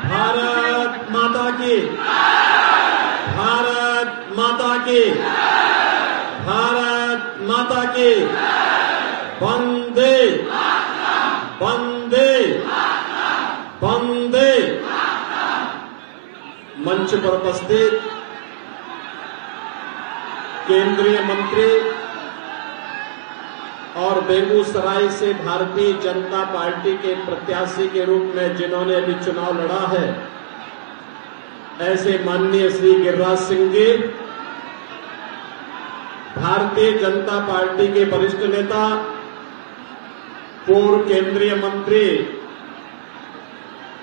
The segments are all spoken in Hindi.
भारत माता की, भारत माता की, भारत माता की, वंदे वंदे वंदे। मंच पर उपस्थित केंद्रीय मंत्री और बेगूसराय से भारतीय जनता पार्टी के प्रत्याशी के रूप में जिन्होंने अभी चुनाव लड़ा है, ऐसे माननीय श्री गिरिराज सिंह जी, भारतीय जनता पार्टी के वरिष्ठ नेता, पूर्व केंद्रीय मंत्री,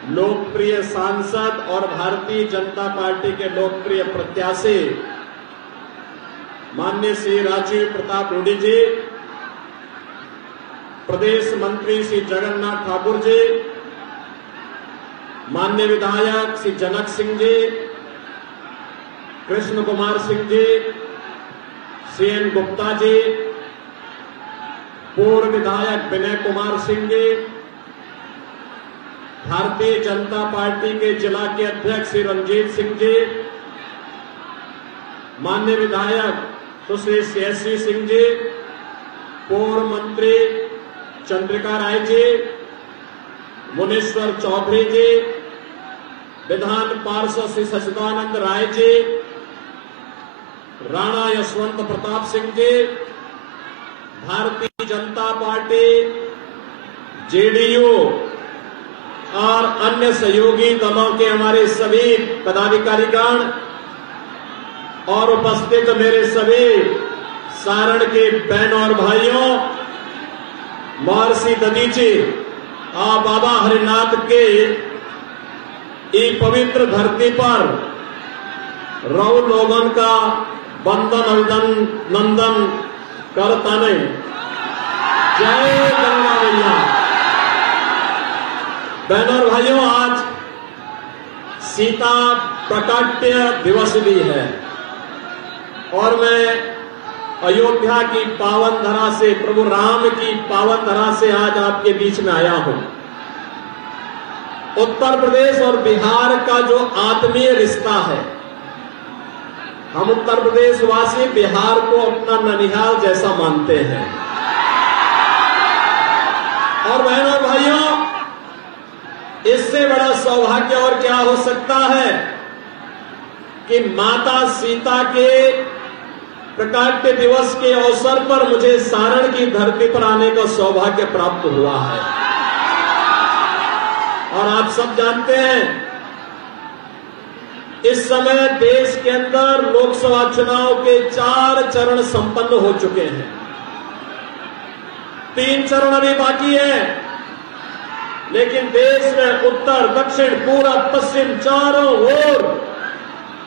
लोकप्रिय सांसद और भारतीय जनता पार्टी के लोकप्रिय प्रत्याशी माननीय श्री राजीव प्रताप रूडी जी, प्रदेश मंत्री श्री जगन्नाथ ठाकुर जी, माननीय विधायक श्री जनक सिंह जी, कृष्ण कुमार सिंह जी, सीएन गुप्ता जी, पूर्व विधायक विनय कुमार सिंह जी, भारतीय जनता पार्टी के जिला के अध्यक्ष श्री रंजीत सिंह जी, माननीय विधायक सुश्री सीएससी सिंह जी, पूर्व मंत्री चंद्रिका राय जी, मुनीश्वर चौधरी जी, विधान पार्षद श्री सचिदानंद राय जी, राणा यशवंत प्रताप सिंह जी, भारतीय जनता पार्टी, जेडीयू और अन्य सहयोगी दलों के हमारे सभी पदाधिकारीगण और उपस्थित मेरे सभी सारण के बहनों और भाइयों, महर्षि दधीची बाबा हरिनाथ के ई पवित्र धरती पर रऊ लोगन का वंदन अभिनंदन करता नहीं। जय गंगा मैया। बहनों और भाइयों, आज सीता प्राकट्य दिवस भी है और मैं अयोध्या की पावन धरा से, प्रभु राम की पावन धरा से आज आपके बीच में आया हूं। उत्तर प्रदेश और बिहार का जो आत्मीय रिश्ता है, हम उत्तर प्रदेश वासी बिहार को अपना ननिहाल जैसा मानते हैं। और बहनों भाइयों, इससे बड़ा सौभाग्य और क्या हो सकता है कि माता सीता के प्राकट्य दिवस के अवसर पर मुझे सारण की धरती पर आने का सौभाग्य प्राप्त हुआ है। और आप सब जानते हैं, इस समय देश के अंदर लोकसभा चुनाव के 4 चरण संपन्न हो चुके हैं। 3 चरण अभी बाकी है, लेकिन देश में उत्तर, दक्षिण, पूरब, पश्चिम चारों ओर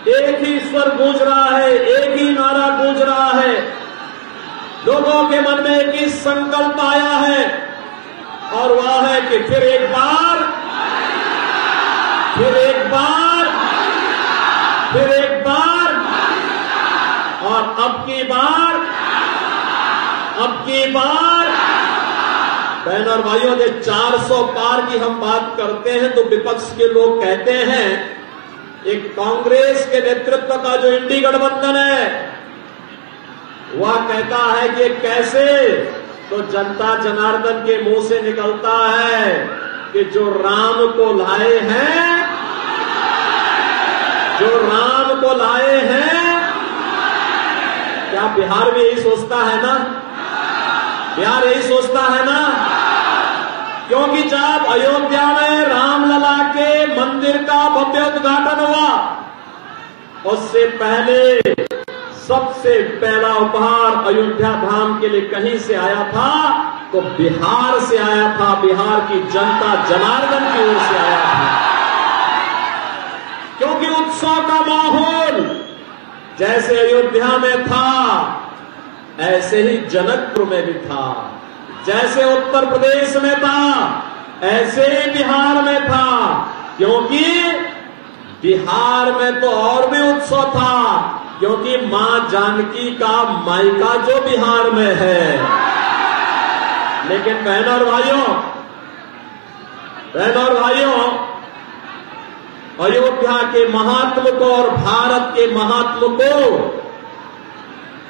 एक ही स्वर गूंज रहा है, एक ही नारा गूंज रहा है। लोगों के मन में एक ही संकल्प आया है और वह है कि फिर एक बार, फिर एक बार, फिर एक बार और अब की बार, अब की बार। बहनों और भाइयों, जब 400 पार की हम बात करते हैं तो विपक्ष के लोग कहते हैं एक कांग्रेस के नेतृत्व का जो इंडी गठबंधन है वह कहता है कि कैसे, तो जनता जनार्दन के मुंह से निकलता है कि जो राम को लाए हैं, जो राम को लाए हैं। क्या बिहार भी यही सोचता है ना? बिहार यही सोचता है ना? क्योंकि जब अयोध्या में रामलला के मंदिर का भव्य उद्घाटन हुआ, उससे पहले सबसे पहला उपहार अयोध्या धाम के लिए कहीं से आया था तो बिहार से आया था, बिहार की जनता जनार्दन की ओर से आया था। क्योंकि उत्सव का माहौल जैसे अयोध्या में था ऐसे ही जनकपुर में भी था, जैसे उत्तर प्रदेश में था ऐसे ही बिहार में था। क्योंकि बिहार में तो और भी उत्सव था, क्योंकि मां जानकी का मायका जो बिहार में है। लेकिन बहनों और भाइयों, अयोध्या के महात्म को और भारत के महात्म को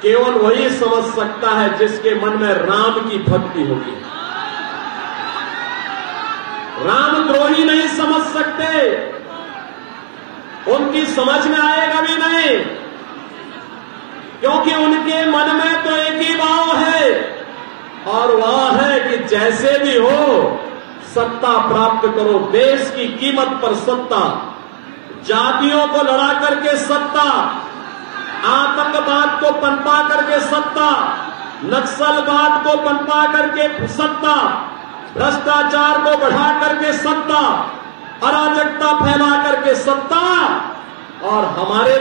केवल वही समझ सकता है जिसके मन में राम की भक्ति होगी। रामद्रोही नहीं समझ सकते, उनकी समझ में आएगा भी नहीं, क्योंकि उनके मन में तो एक ही भाव है, और वह है कि जैसे भी हो सत्ता प्राप्त करो, देश की कीमत पर सत्ता, जातियों को लड़ा करके सत्ता, आतंकवाद को पनपा करके सत्ता, नक्सलवाद को पनपा करके सत्ता, भ्रष्टाचार को बढ़ा करके सत्ता, अराजकता फैला करके सत्ता। और हमारे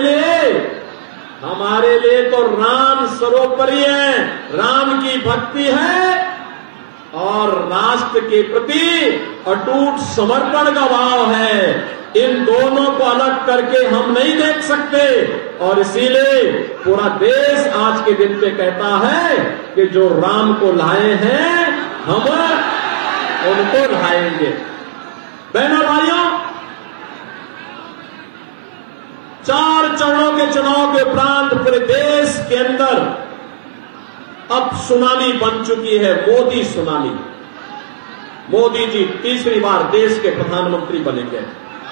लिए तो राम सर्वोपरि है, राम की भक्ति है और राष्ट्र के प्रति अटूट समर्पण का भाव है। इन दोनों को अलग करके हम नहीं देख सकते, और इसीलिए पूरा देश आज के दिन पे कहता है कि जो राम को लाए हैं हम उनको लाएंगे। बहनों भाइयों, 4 चरणों के चुनाव के उपरांत पूरे देश के अंदर अब सुनामी बन चुकी है, मोदी सुनामी। मोदी जी तीसरी बार देश के प्रधानमंत्री बनेंगे,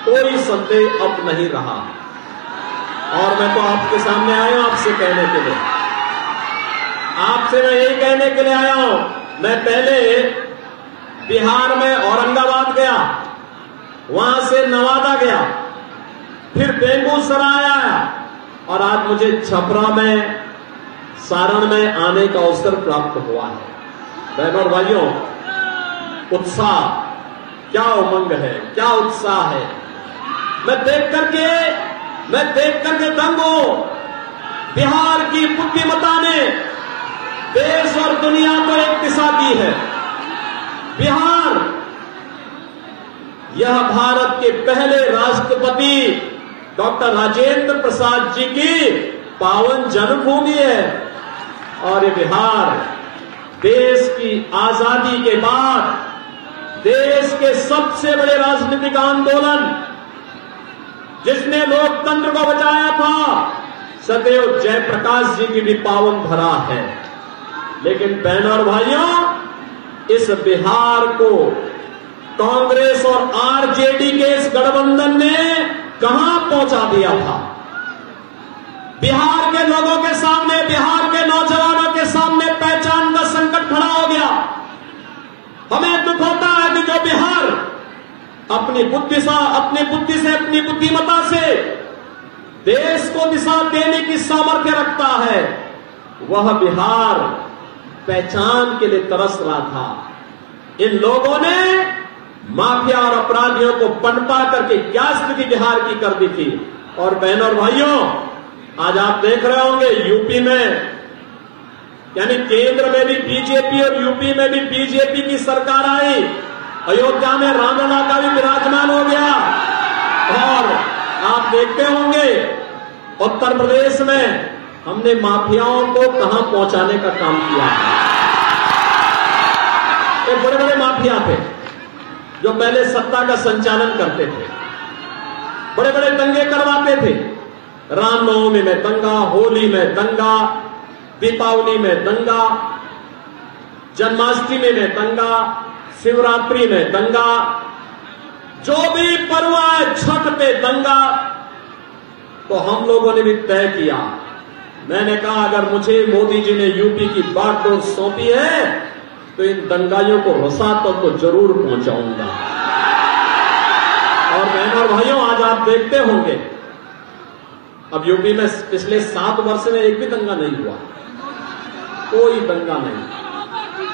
कोई संदेह अब नहीं रहा। और मैं तो आपके सामने आया हूं आपसे कहने के लिए, आपसे मैं यही कहने के लिए आया हूं। मैं पहले बिहार में औरंगाबाद गया, वहां से नवादा गया, फिर बेगूसराय आया, और आज मुझे छपरा में, सारण में आने का अवसर प्राप्त हुआ है। बहनों और भाइयों, उत्साह, क्या उमंग है, क्या उत्साह है। मैं देख करके दंग हूं। बिहार की बुद्धिमता ने देश और दुनिया को एक दिशा दी है। बिहार, यह भारत के पहले राष्ट्रपति डॉक्टर राजेंद्र प्रसाद जी की पावन जन्मभूमि है, और ये बिहार देश की आजादी के बाद देश के सबसे बड़े राजनीतिक आंदोलन, जिसने लोकतंत्र को बचाया था, सदैव जयप्रकाश जी की भी पावन धरा है। लेकिन बहनों और भाइयों, इस बिहार को कांग्रेस और आरजेडी के इस गठबंधन ने कहां पहुंचा दिया था। बिहार के लोगों के सामने, बिहार के नौजवानों के सामने पहचान का संकट खड़ा हो गया। हमें दुख होता है कि जो बिहार अपनी बुद्धि से, अपनी बुद्धिमता से देश को दिशा देने की सामर्थ्य रखता है, वह बिहार पहचान के लिए तरस रहा था। इन लोगों ने माफिया और अपराधियों को पनपा करके क्या स्थिति बिहार की कर दी थी। और बहनों और भाइयों, आज आप देख रहे होंगे यूपी में, यानी केंद्र में भी बीजेपी और यूपी में भी बीजेपी की सरकार आई। अयोध्या में रामलला का भी विराजमान हो गया। और आप देखते होंगे उत्तर प्रदेश में हमने माफियाओं को कहां पहुंचाने का काम किया है। ये बड़े बड़े माफिया थे जो पहले सत्ता का संचालन करते थे, बड़े बड़े दंगे करवाते थे। रामनवमी में दंगा, होली में दंगा, दीपावली में दंगा, जन्माष्टमी में दंगा, शिवरात्रि में दंगा, जो भी पर्व है छठ पे दंगा। तो हम लोगों ने भी तय किया, मैंने कहा अगर मुझे मोदी जी ने यूपी की बागडोर सौंपी है तो इन दंगाइयों को रसातों को जरूर पहुंचाऊंगा। और बहनों और भाइयों, आज आप देखते होंगे अब यूपी में पिछले 7 वर्ष में एक भी दंगा नहीं हुआ, कोई दंगा नहीं,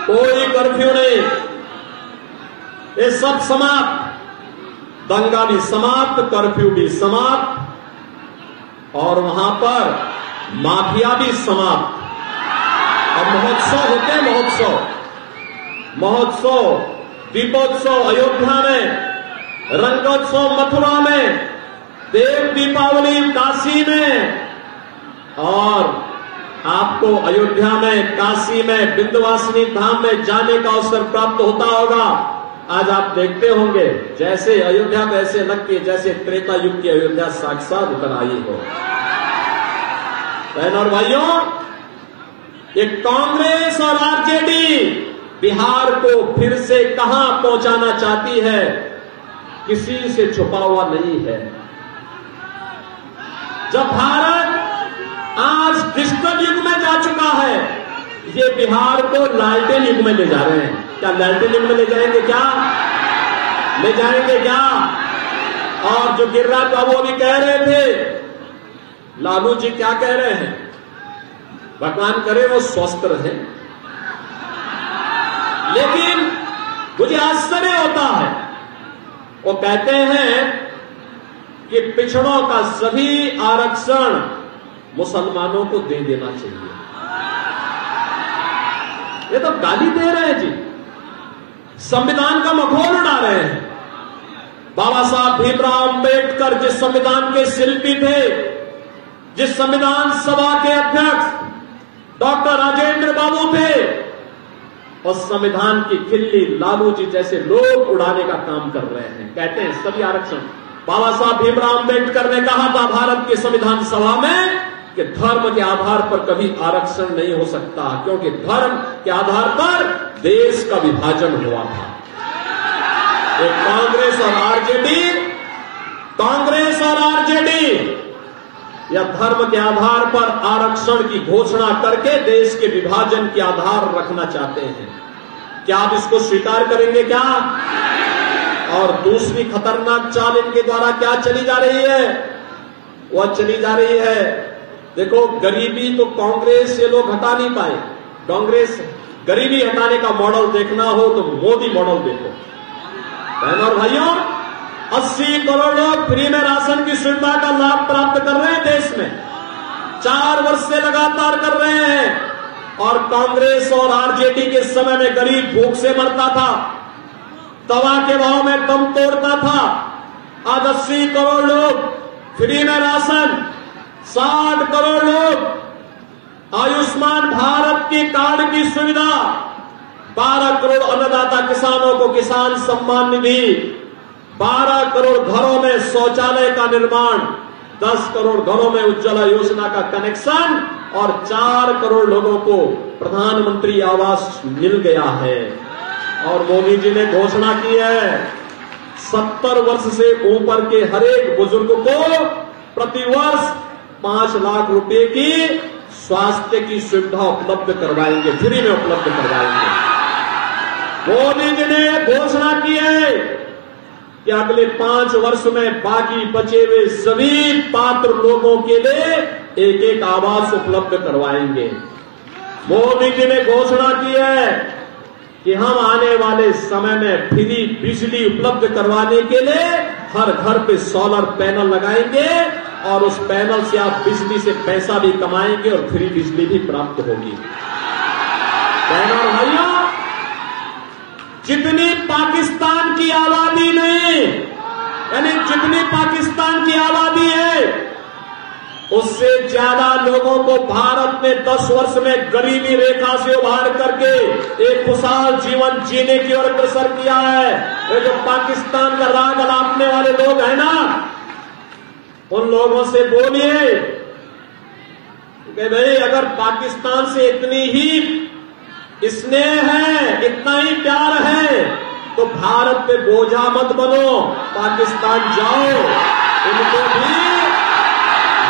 कोई कर्फ्यू नहीं, ये सब समाप्त, दंगा भी समाप्त, कर्फ्यू भी समाप्त, और वहां पर माफिया भी समाप्त। अब महोत्सव होते हैं, महोत्सव, दीपोत्सव अयोध्या में, रंगोत्सव मथुरा में, देव दीपावली काशी में, और आपको अयोध्या में, काशी में, विंध्यवासिनी धाम में जाने का अवसर प्राप्त होता होगा। आज आप देखते होंगे जैसे अयोध्या में ऐसे लग जैसे त्रेता युग की अयोध्या साक्षात उतर आई हो। बहन और भाइयों, ये कांग्रेस और आरजेडी बिहार को फिर से कहां पहुंचाना चाहती है, किसी से छुपा हुआ नहीं है। जब भारत आज डिजिटल युग में जा चुका है, ये बिहार को लालटेन युग में ले जा रहे हैं। क्या लालटेन युग में ले जाएंगे? क्या ले जाएंगे? क्या? और जो गिरिराज बाबू अभी कह रहे थे, लालू जी क्या कह रहे हैं? भगवान करे वो स्वस्थ रहे। लेकिन मुझे आश्चर्य होता है, वो कहते हैं कि पिछड़ों का सभी आरक्षण मुसलमानों को दे देना चाहिए। ये तो गाली दे रहे हैं जी, संविधान का मखौल उड़ा रहे हैं। बाबा साहब भीमराव अंबेडकर जिस संविधान के शिल्पी थे, जिस संविधान सभा के अध्यक्ष डॉक्टर राजेंद्र बाबू थे, उस संविधान की खिल्ली लालू जी जैसे लोग उड़ाने का काम कर रहे हैं। कहते हैं सभी आरक्षण। बाबा साहब भीमराव अंबेडकर ने कहा था भारत के संविधान सभा में कि धर्म के आधार पर कभी आरक्षण नहीं हो सकता, क्योंकि धर्म के आधार पर देश का विभाजन हुआ था। एक कांग्रेस और आरजेडी या धर्म के आधार पर आरक्षण की घोषणा करके देश के विभाजन के आधार रखना चाहते हैं। क्या आप इसको स्वीकार करेंगे? क्या? और दूसरी खतरनाक चाल इनके द्वारा क्या चली जा रही है? वह चली जा रही है, देखो गरीबी तो कांग्रेस ये लोग हटा नहीं पाए। कांग्रेस गरीबी हटाने का मॉडल देखना हो तो मोदी मॉडल देखो। बहनों और भाइयों, 80 करोड़ लोग फ्री में राशन की सुविधा का लाभ प्राप्त कर रहे हैं देश में, 4 वर्ष से लगातार कर रहे हैं। और कांग्रेस और आरजेडी के समय में गरीब भूख से मरता था, तवा के भाव में दम तोड़ता था। आज 80 करोड़ लोग फ्री में राशन, 60 करोड़ लोग आयुष्मान भारत की कार्ड की सुविधा, 12 करोड़ अन्नदाता किसानों को किसान सम्मान निधि, 12 करोड़ घरों में शौचालय का निर्माण, 10 करोड़ घरों में उज्ज्वला योजना का कनेक्शन और 4 करोड़ लोगों को प्रधानमंत्री आवास मिल गया है। और मोदी जी ने घोषणा की है 70 वर्ष से ऊपर के हर एक बुजुर्ग को प्रतिवर्ष 5 लाख रुपए की स्वास्थ्य की सुविधा उपलब्ध करवाएंगे, फ्री में उपलब्ध करवाएंगे। मोदी जी ने घोषणा की है कि अगले 5 वर्ष में बाकी बचे हुए सभी पात्र लोगों के लिए एक आवास उपलब्ध करवाएंगे। मोदी जी ने घोषणा की है कि हम आने वाले समय में फ्री बिजली उपलब्ध करवाने के लिए हर घर पे सोलर पैनल लगाएंगे और उस पैनल से आप बिजली से पैसा भी कमाएंगे और फ्री बिजली भी प्राप्त होगी। बहनों और भाइयों, जितनी पाकिस्तान की आबादी नहीं, यानी जितनी पाकिस्तान की आबादी है, उससे ज्यादा लोगों को भारत ने 10 वर्ष में गरीबी रेखा से उभार करके एक खुशहाल जीवन जीने की ओर अग्रसर किया है। ये जो पाकिस्तान का राग अलापने वाले लोग हैं ना, उन लोगों से बोलिए कि भाई अगर पाकिस्तान से इतनी ही स्नेह है, इतना ही प्यार है, तो भारत पे बोझा मत बनो, पाकिस्तान जाओ। इनको भी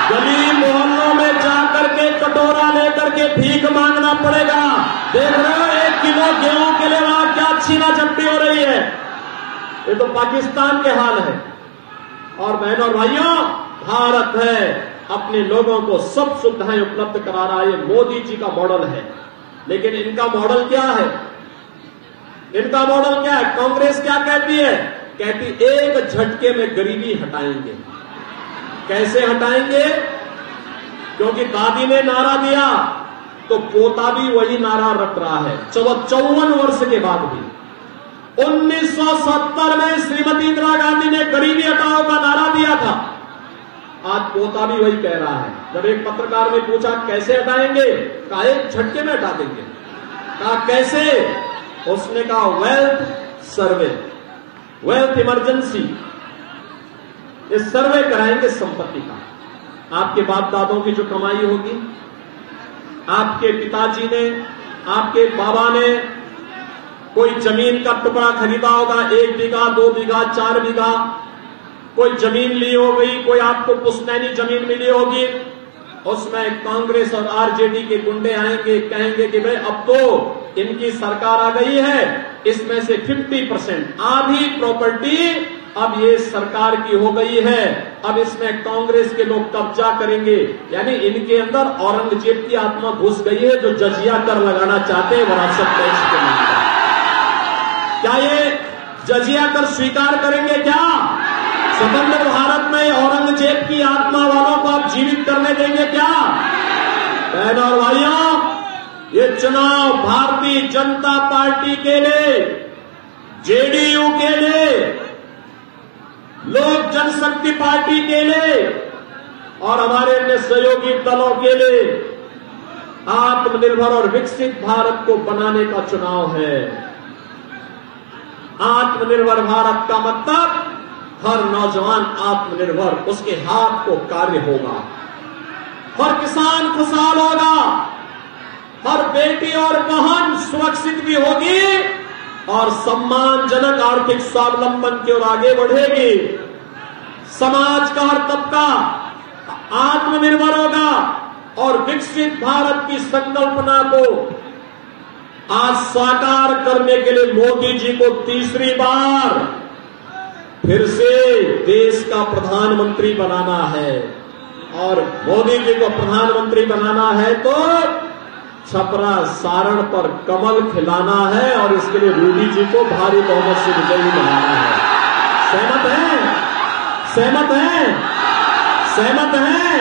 गली मोहल्लों में जाकर के कटोरा लेकर के भीख मांगना पड़ेगा। देख रहे हो 1 किलो गेहूं के लिए वहां क्या छीना झपटी हो रही है। ये तो पाकिस्तान के हाल है। और बहनों और भाइयों, भारत है अपने लोगों को सब सुविधाएं उपलब्ध करा रहा है। ये मोदी जी का मॉडल है। लेकिन इनका मॉडल क्या है? इनका मॉडल क्या है? कांग्रेस क्या कहती है? कहती एक झटके में गरीबी हटाएंगे। कैसे हटाएंगे? क्योंकि दादी ने नारा दिया तो पोता भी वही नारा रट रहा है 54 वर्ष के बाद भी। 1970 में श्रीमती इंदिरा गांधी ने गरीबी हटाओ का नारा दिया था, आज पोता भी वही कह रहा है। जब एक पत्रकार ने पूछा कैसे हटाएंगे, कहा एक झटके में हटा देंगे। कहा कैसे? उसने कहा वेल्थ सर्वे, वेल्थ इमरजेंसी, ये सर्वे कराएंगे संपत्ति का। आपके बाप दादों की जो कमाई होगी, आपके पिताजी ने, आपके बाबा ने कोई जमीन का टुकड़ा खरीदा होगा, 1 बीघा, 2 बीघा, 4 बीघा, कोई जमीन ली हो गई, कोई आपको पुश्तैनी जमीन मिली होगी, उसमें कांग्रेस और आरजेडी के गुंडे आएंगे, कहेंगे कि भाई अब तो इनकी सरकार आ गई है, इसमें से 50% आधी प्रॉपर्टी अब ये सरकार की हो गई है, अब इसमें कांग्रेस के लोग कब्जा करेंगे। यानी इनके अंदर औरंगजेब की आत्मा घुस गई है, जो जजिया कर लगाना चाहते हैं विरासत टैक्स के नाम पर। क्या ये जजिया कर स्वीकार करेंगे? क्या स्वतंत्र भारत में औरंगजेब की आत्मा वालों को आप जीवित करने देंगे क्या? बहनों और भाइयों, ये चुनाव भारतीय जनता पार्टी के लिए, जेडीयू के लिए, लोक जनशक्ति पार्टी के लिए और हमारे अन्य सहयोगी दलों के लिए आत्मनिर्भर और विकसित भारत को बनाने का चुनाव है। आत्मनिर्भर भारत का मतलब हर नौजवान आत्मनिर्भर, उसके हाथ को कार्य होगा, हर किसान खुशहाल होगा, हर बेटी और बहन सुरक्षित भी होगी और सम्मानजनक आर्थिक स्वावलंबन की ओर आगे बढ़ेगी। समाज का हर तबका आत्मनिर्भर होगा और विकसित भारत की संकल्पना को आज साकार करने के लिए मोदी जी को तीसरी बार फिर से देश का प्रधानमंत्री बनाना है। और मोदी जी को प्रधानमंत्री बनाना है तो छपरा सारण पर कमल खिलाना है और इसके लिए रूडी जी को भारी बहुमत से विजयी बनाना है। सहमत हैं? सहमत हैं? सहमत हैं?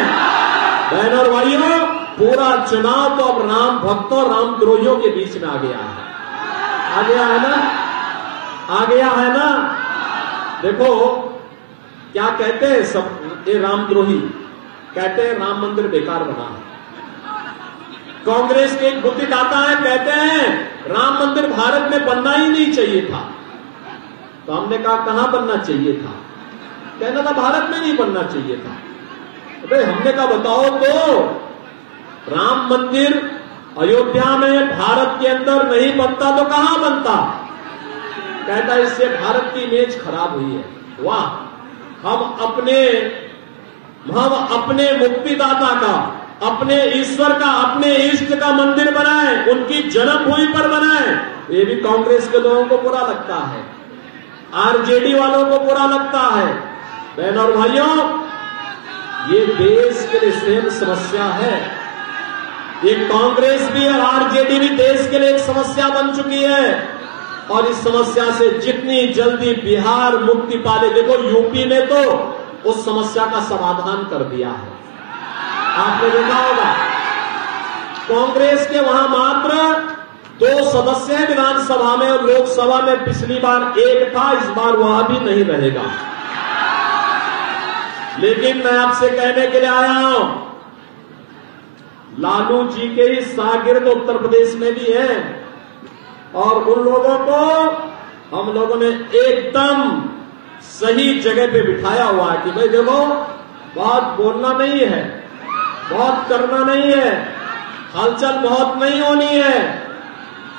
बहनों और भाइयों, पूरा चुनाव तो अब राम भक्तों, रामद्रोहियों के बीच में आ गया है। आ गया है ना? आ गया है ना? देखो क्या कहते हैं सब ये रामद्रोही, कहते हैं राम मंदिर बेकार बना है। कांग्रेस के एक बुद्धिदाता है, कहते हैं राम मंदिर भारत में बनना ही नहीं चाहिए था। तो हमने कहा कहां बनना चाहिए था? कहना था भारत में नहीं बनना चाहिए था। अरे हमने कहा बताओ तो राम मंदिर अयोध्या में भारत के अंदर नहीं बनता तो कहां बनता? कहता इससे भारत की इमेज खराब हुई है। वाह, हम अपने मुक्तिदाता का, अपने ईश्वर का, अपने इष्ट का मंदिर बनाए, उनकी जन्मभूमि पर बनाए। ये भी कांग्रेस के लोगों को बुरा लगता है, आरजेडी वालों को बुरा लगता है। बहनों और भाइयों, ये देश के लिए स्वयं समस्या है। ये कांग्रेस भी और आरजेडी भी देश के लिए एक समस्या बन चुकी है और इस समस्या से जितनी जल्दी बिहार मुक्ति पाले, देखो यूपी ने तो उस समस्या का समाधान कर दिया है। आपने देखा होगा कांग्रेस के वहां मात्र 2 सदस्य हैं विधानसभा में और लोकसभा में पिछली बार 1 था, इस बार वहां भी नहीं रहेगा। लेकिन मैं आपसे कहने के लिए आया हूं, लालू जी के ही शागिर्द उत्तर प्रदेश में भी हैं और उन लोगों को हम लोगों ने एकदम सही जगह पे बिठाया हुआ है कि भाई देखो, बहुत बोलना नहीं है, बहुत करना नहीं है, हलचल बहुत नहीं होनी है,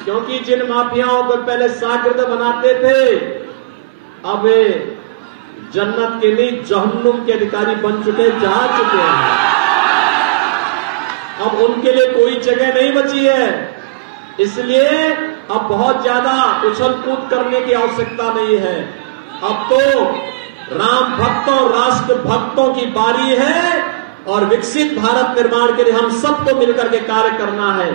क्योंकि जिन माफियाओं को पहले शागिर्द बनाते थे अब वे जन्नत के नहीं जहन्नुम के अधिकारी बन चुके, जा चुके हैं। अब उनके लिए कोई जगह नहीं बची है, इसलिए अब बहुत ज्यादा उछल कूद करने की आवश्यकता नहीं है। अब तो राम भक्तों, राष्ट्र भक्तों की बारी है और विकसित भारत निर्माण के लिए हम सबको मिलकर के कार्य करना है।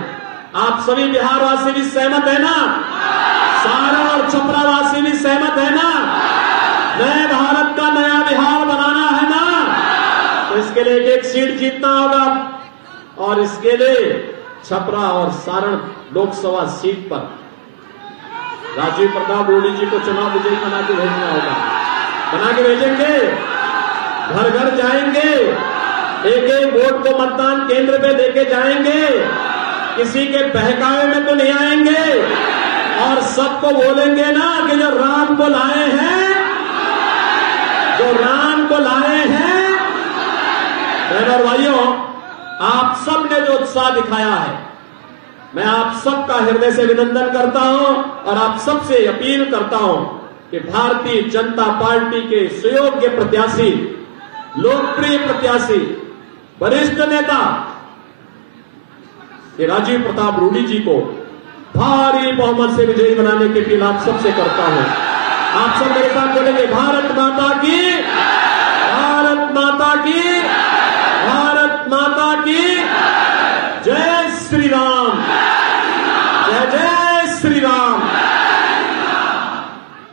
आप सभी बिहारवासी भी सहमत है ना? सारण और छपरावासी भी सहमत है ना? नए भारत का नया बिहार बनाना है ना? तो इसके लिए एक सीट जीतना होगा और इसके लिए छपरा और सारण लोकसभा सीट पर राजीव प्रताप रूडी जी को चुनाव विजयी बना के भेजना होगा। बना के भेजेंगे, घर घर जाएंगे, एक एक वोट को मतदान केंद्र पे लेके जाएंगे, किसी के बहकावे में तो नहीं आएंगे, और सबको बोलेंगे ना कि जो राम को लाए हैं, जो राम को लाए हैं। बहनों और भाइयों, आप सब ने जो उत्साह दिखाया है, मैं आप सबका हृदय से अभिनंदन करता हूं और आप सबसे अपील करता हूं कि भारतीय जनता पार्टी के सुयोग्य प्रत्याशी, लोकप्रिय प्रत्याशी, वरिष्ठ नेता राजीव प्रताप रूडी जी को भारी बहुमत से विजयी बनाने की अपील आप सबसे करता हूं। आप सब मेरे साथ बोलेंगे, भारत माता की